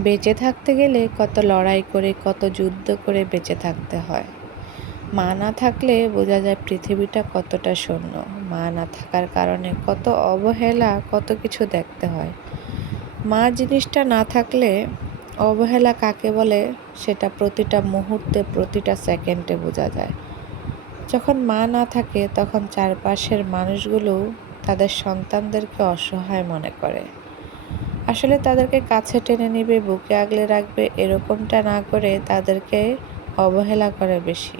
বেঁচে থাকতে গেলে কত লড়াই করে কত যুদ্ধ করে বেঁচে থাকতে হয়। মা না থাকলে বোঝা যায় পৃথিবীটা কতটা শূন্য। মা না থাকার কারণে কত অবহেলা, কত কিছু দেখতে হয়। মা জিনিসটা না থাকলে অবহেলা কাকে বলে সেটা প্রতিটা মুহূর্তে, প্রতিটা সেকেন্ডে বোঝা যায়। যখন মা না থাকে তখন চারপাশের মানুষগুলো তাদের সন্তানদেরকে অসহায় মনে করে। আসলে তাদেরকে কাছে টেনে নিবে, বুকে আগলে রাখবে, এরকমটা না করে তাদেরকে অবহেলা করে বেশি।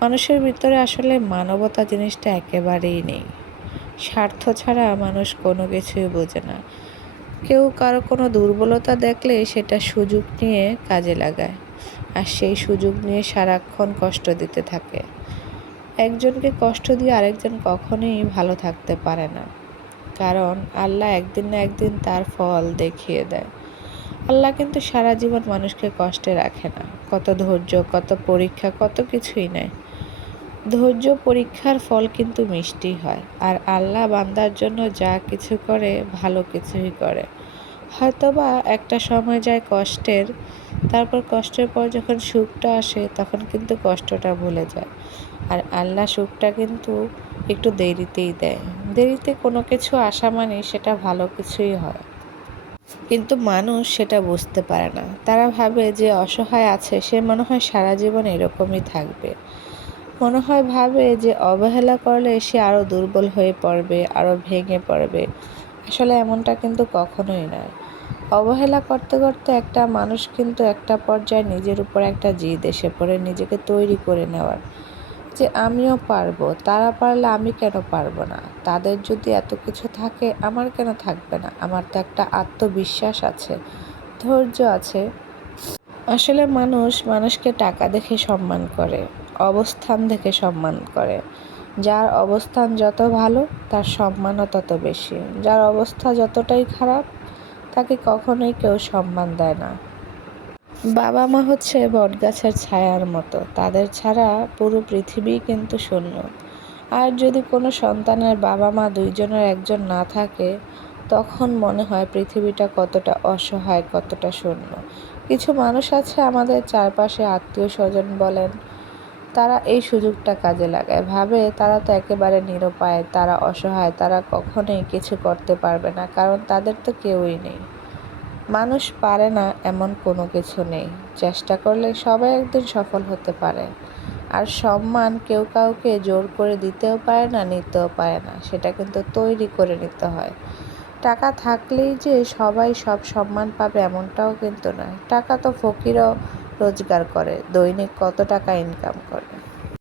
মানুষের ভিতরে আসলে মানবতা জিনিসটা একেবারেই নেই। স্বার্থ ছাড়া মানুষ কোনো কিছুই বোঝে না। কেউ কারো কোনো দুর্বলতা দেখলে সেটা সুযোগ নিয়ে কাজে লাগায়, আর সেই সুযোগ নিয়ে সারাক্ষণ কষ্ট দিতে থাকে। একজনকে কষ্ট দিয়ে আরেকজন কখনোই ভালো থাকতে পারে না, কারণ আল্লাহ একদিন না একদিন তার ফল দেখিয়ে দেয়। আল্লাহ কিন্তু সারা জীবন মানুষকে কষ্টে রাখে না। কত ধৈর্য, কত পরীক্ষা, কত কিছুই নেয়। ধৈর্য পরীক্ষার ফল কিন্তু মিষ্টি হয়। আর আল্লাহ বান্দার জন্য যা কিছু করে ভালো কিছুই করে। হয়তোবা একটা সময় যায় কষ্টের, তারপর কষ্টের পর যখন সুখটা আসে তখন কিন্তু কষ্টটা ভুলে যায়। আর আল্লাহ সুখটা কিন্তু একটু দেরিতেই দেয়। দেরিতে কোনো কিছু আসা মানে সেটা ভালো কিছুই হয়। কিন্তু মানুষ সেটা বুঝতে পারে না। তারা ভাবে যে অসহায় আছে সে মনে হয় সারা জীবন এরকমই থাকবে। মনে হয় ভাবে যে অবহেলা করলে সে আরও দুর্বল হয়ে পড়বে, আরও ভেঙে পড়বে। আসলে এমনটা কিন্তু কখনোই নয়। অবহেলা করতে করতে একটা মানুষ কিন্তু একটা পর্যায়ে নিজের উপর একটা জিদ এসে পড়ে, নিজেকে তৈরি করে নেওয়ার, যে আমিও পারবো, তারা পারলে আমি কেন পারবো না, তাদের যদি এত কিছু থাকে আমার কেন থাকবে না, আমার তো একটা আত্মবিশ্বাস আছে, ধৈর্য আছে। আসলে মানুষ মানুষকে টাকা দেখে সম্মান করে, অবস্থান দেখে সম্মান করে। যার অবস্থান যত ভালো তার সম্মানও তত বেশি। যার অবস্থা যতটাই খারাপ তাকে কখনোই কেউ সম্মান দেয় না। বাবা মা হচ্ছে বটগাছের ছায়ার মতো, তাদের ছাড়া পুরো পৃথিবী কিন্তু শূন্য। আর যদি কোনো সন্তানের বাবা মা দুইজনের একজন না থাকে তখন মনে হয় পৃথিবীটা কতটা অসহায়, কতটা শূন্য। কিছু মানুষ আছে আমাদের চারপাশে, আত্মীয় স্বজন বলেন, তারা এই সুযোগটা কাজে লাগায়, ভাবে তারা তো একেবারে নিরুপায়, তারা অসহায়, তারা কখনোই কিছু করতে পারবে না, কারণ তাদের তো কেউই নেই। মানুষ পারে না এমন কোনো কিছু নেই। চেষ্টা করলে সবাই একদিন সফল হতে পারে। আর সম্মান কেউ কাউকে জোর করে দিতেও পারে না, নিতেও পারে না। সেটা কিন্তু তৈরি করে নিতে হয়। টাকা থাকলেই যে সবাই সব সম্মান পাবে এমনটাও কিন্তু নয়। টাকা তো ফকিরও রোজগার করে, দৈনিক কত টাকা ইনকাম করে।